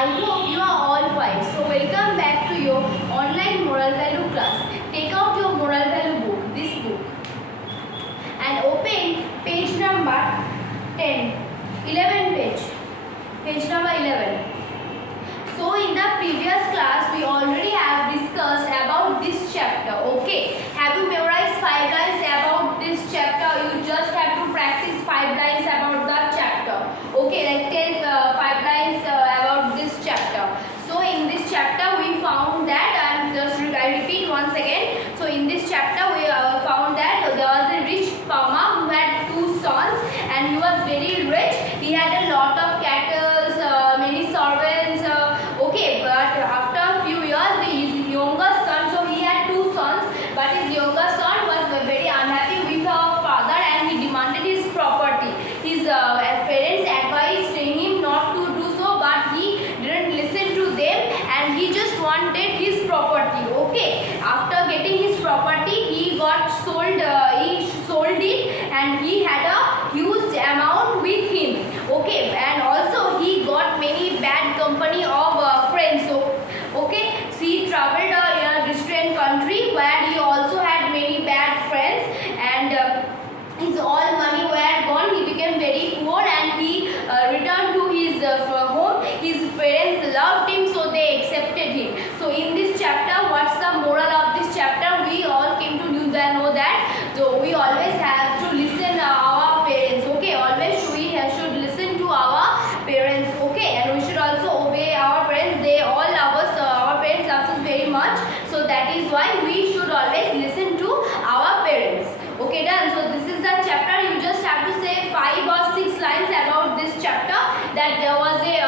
I hope you are all fine. So welcome back to your online moral value class. Take out your moral value book, this book, and open page number 10, 11 page number 11. So in the previous class we already have discussed about this chapter. Okay, have you memorized 5 lines about this chapter? You just have to practice 5 lines about the chapter. Okay, like 5 lines about this chapter. So in this chapter we found that, and I repeat once again. So in this chapter we found that there was a rich farmer who had 2 sons, and he was very rich. He had a lot of cattle, many servants. Okay, but after a few years, his younger son, so he had 2 sons, but his younger son was very unhappy with her father, and he demanded his property. His parents advised him not to do so, but he didn't listen to them, and he just wanted his property. Okay, after getting his property, he got sold. He sold it, and he had a huge amount with him. Okay, and also he got many bad company of friends. So okay, so he traveled in a distant country where he also had many bad friends, and his all money were gone. He became very poor, and he returned to his home. His parents loved him, so they accepted him. So in this chapter, what's the moral of this chapter? We all came to know that. So we always have to listen our parents. Okay, always we should listen to our parents. Okay, and we should also obey our parents. They all love us. Our parents love us very much. So that is why we should always listen to our parents. Okay, done. So this is the chapter. You just have to say 5 or 6 lines about this chapter. That there was a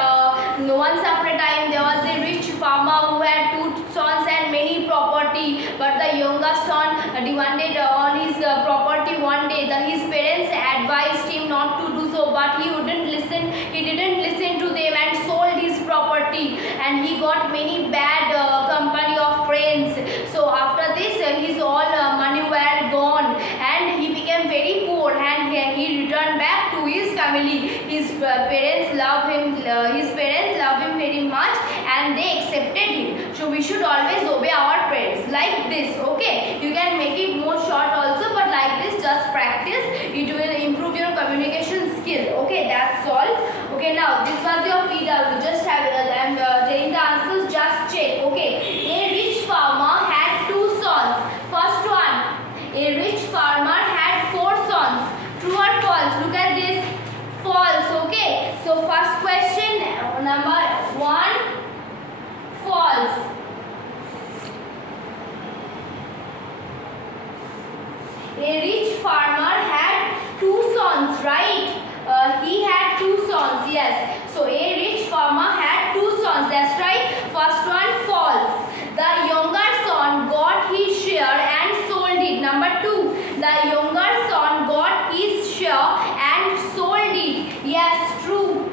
once upon a time there was a rich farmer who had 2 sons and many property, but the younger son demanded on his property one day. His parents advised him not to do so, but he wouldn't listen. He didn't listen to them and sold his property, and he got many bad company of friends. So after this, his all money were gone, and he became very poor, and he returned back to his family. His parents love him. His parents love him very much, and they accepted him. So we should always obey our parents like this. Okay, you can make it more short also, but like this, just practice. It will improve your communication skill. Okay, that's all. Okay, now this was your PW. Just have and telling the answers. Just check. Okay, a rich farmer had 2 sons. First one, a rich farmer had 4 sons. True or false? Look at this. False. Okay. So first question, number 1, false. A rich farmer had 2 sons, right? He had 2 sons, yes. So a rich farmer had 2 sons, that's right. First one, false. The younger son got his share and sold it. Number 2, the younger son got his share and sold it. Yes, true.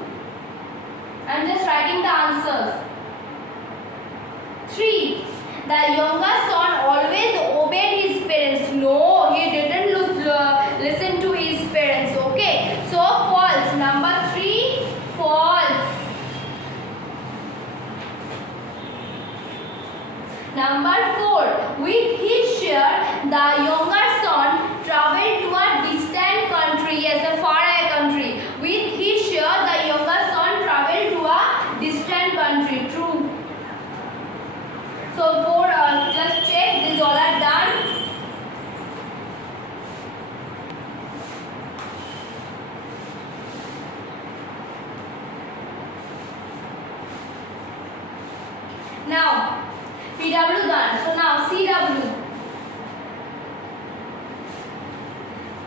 I'm just writing the answers. 3, the younger son always obeyed his parents. No, he didn't listen to his parents. Okay, so false. Number 3, false. Number 4, with his share, the younger son traveled to a distant country, yes, a faraway country. With his share, the younger son traveled to a distant country. True. So 4, just check, these all are done. Now, PW done. So now CW.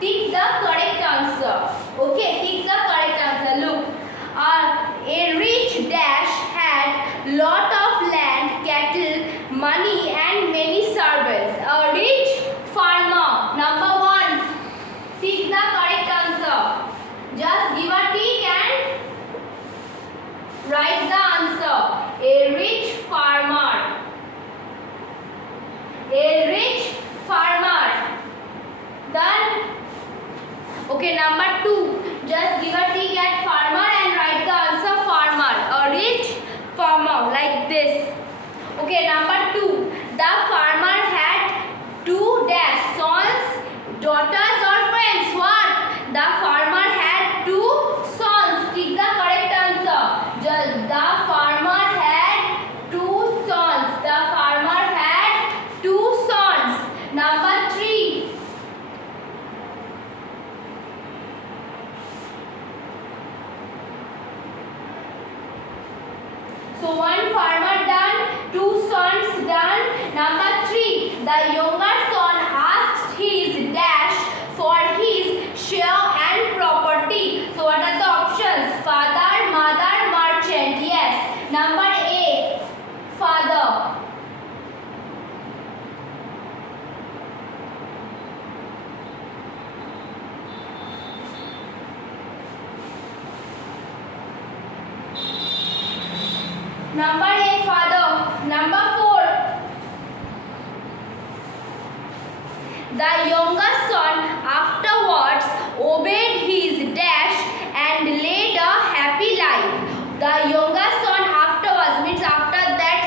Tick the correct answer. Okay, tick the correct answer. Look, a rich dash had lot of land, cattle, money, and many servants. A rich farmer. Number 1. Tick the correct answer. Just give a tick and write the answer. A rich farmer. A rich farmer. Done. Okay, number 2. Just give a tick at farmer and write the answer farmer. A rich farmer. So one farmer done, two sons done. Number 3, the younger son asked his dash for his share and property. So what are the options? Father, mother, merchant. Yes. Number A, father. Number A, father. Number 4, the younger son afterwards obeyed his dash and led a happy life. The younger son afterwards means after that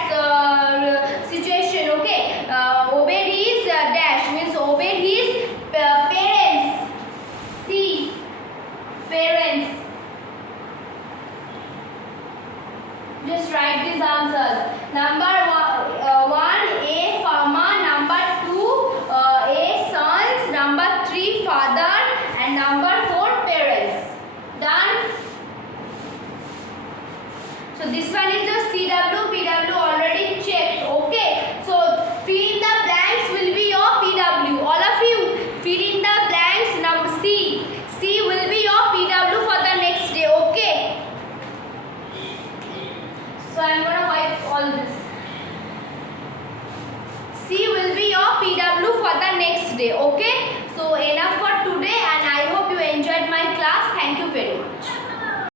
situation, okay, obeyed his dash means obeyed his parents. C, parents. Just write these answers. Number 1, A, farmer. Number 2, A, sons. Number 3, father. And number 4, parents. Done? So this one is the CW, PW already checked. Okay. So fill in the blanks will be your PW. All of you fill in the blanks. Number C. C will be your PW for the next day. Okay. So I am going to wipe all this. C will be your PW for the next day. Okay. So enough for today.